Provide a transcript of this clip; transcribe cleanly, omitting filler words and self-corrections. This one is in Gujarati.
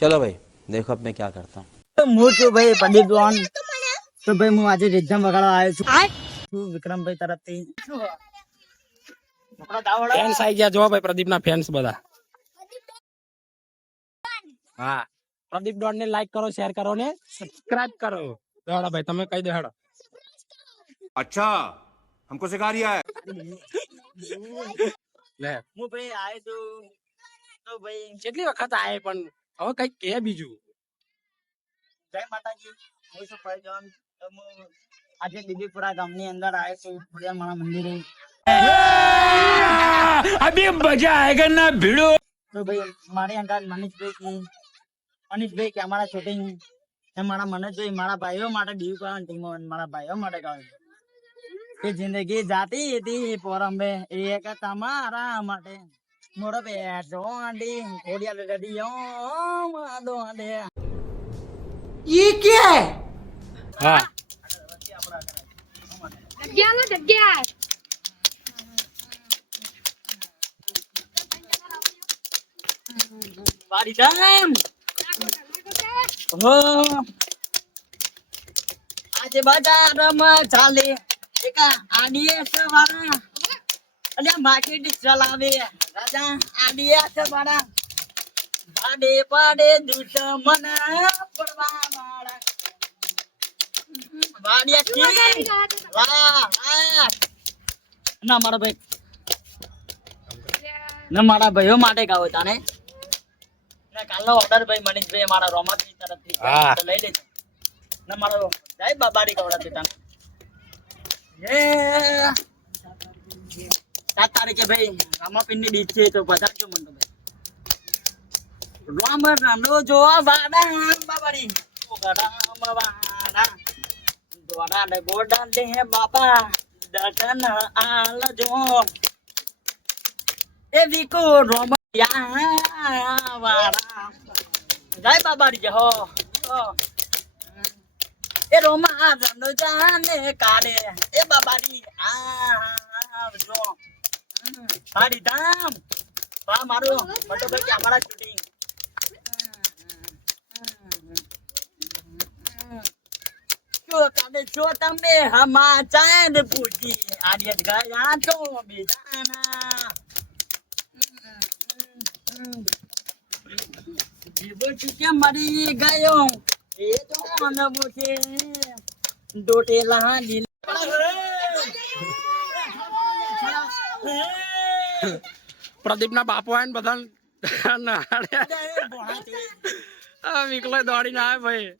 चलो भाई देखो अब मैं क्या करता हूँ। તો હું છું ભાઈ પ્રદીપ ડોન. તો ભાઈ હું આજે રીધમ વગાડવા આવ્યો છું વિક્રમભાઈ તરફથી. ફેન્સ આવી ગયા જો ભાઈ, પ્રદીપ ના ફેન્સ બધા. હા, પ્રદીપ ડોન ને લાઈક કરો, શેર કરો ને સબસ્ક્રાઇબ કરો. દોડો ભાઈ, તમે કહી દો હેડો. अच्छा हमको सिखा रिया है। લે, હું ભાઈ આવ્યો છું તો ભાઈ કેટલી વખત આયે પણ હવે કઈ કે બીજું. જય માતાજી. હું છું ભાઈ ડોન. તો હું આજે બીબીપુરા ગામની અંદર આવ્યો છું ખોડિયાર માના મંદિરે. અભી મજા આયેગા ના ભીડો. તો ભાઈ મારી અંગાત મનીષભાઈ કે અમારા શૂટિંગ એ મારા મનોજભાઈ મારા ભાઈઓ માટે બીબીપુરા ટીમો મારા ભાઈઓ માટે ગાવે છે કે જિંદગી જાતી હતી પોરંબે એક તમારા માટે મોરો બે જોંડી ખોડિયાર રેડિયો માદો દે. હા, વાડી ધામ હો આજે બજારમાં ચાલે એક આડીએસ વાળા અને માર્કેટ ચલાવે રાજા આડીએસ વાળા પાડે પાડે દુશ્મન પડવા વાળા વાડિયા કી વાહ વાહ ના મારા ભાઈ ના મારા ભાઈઓ માટે ગાવો તાને ના કાલનો ઓર્ડર ભાઈ મનીષભાઈ મારા રોમાજી તરફથી હા. તો લઈ લેજો ના મારો જય બાબાડી ગવડાતી તાને એ 7 તારીખે ભાઈ રામાપીરની ડીશ છે તો પધારજો મંડો ભાઈ રામ રામડો જોવા વાડા બાબાડી રામ વાડા દોડા ને ગોડા દે બાપા દર્શન આલજો એ વિકો રોમ યા વાડા જય બાબાડી જય હો એ રોમા રનો જાને કાઢે એ બાબાડી આવજો હાડી ધામ બા મારો મોટો ભાઈ કે અમારા શૂટિંગ જો કાઢે જો તમે હમા ચાંદ પૂજી આડિયત ગયા તો બેજાના જીવો ચૂકે મરી ગયો એ તો અનબો છે દોટેલા દિલ પ્રદીપ ના બાપુ આય ને બધા વિકલો દોડીને આવે ભાઈ.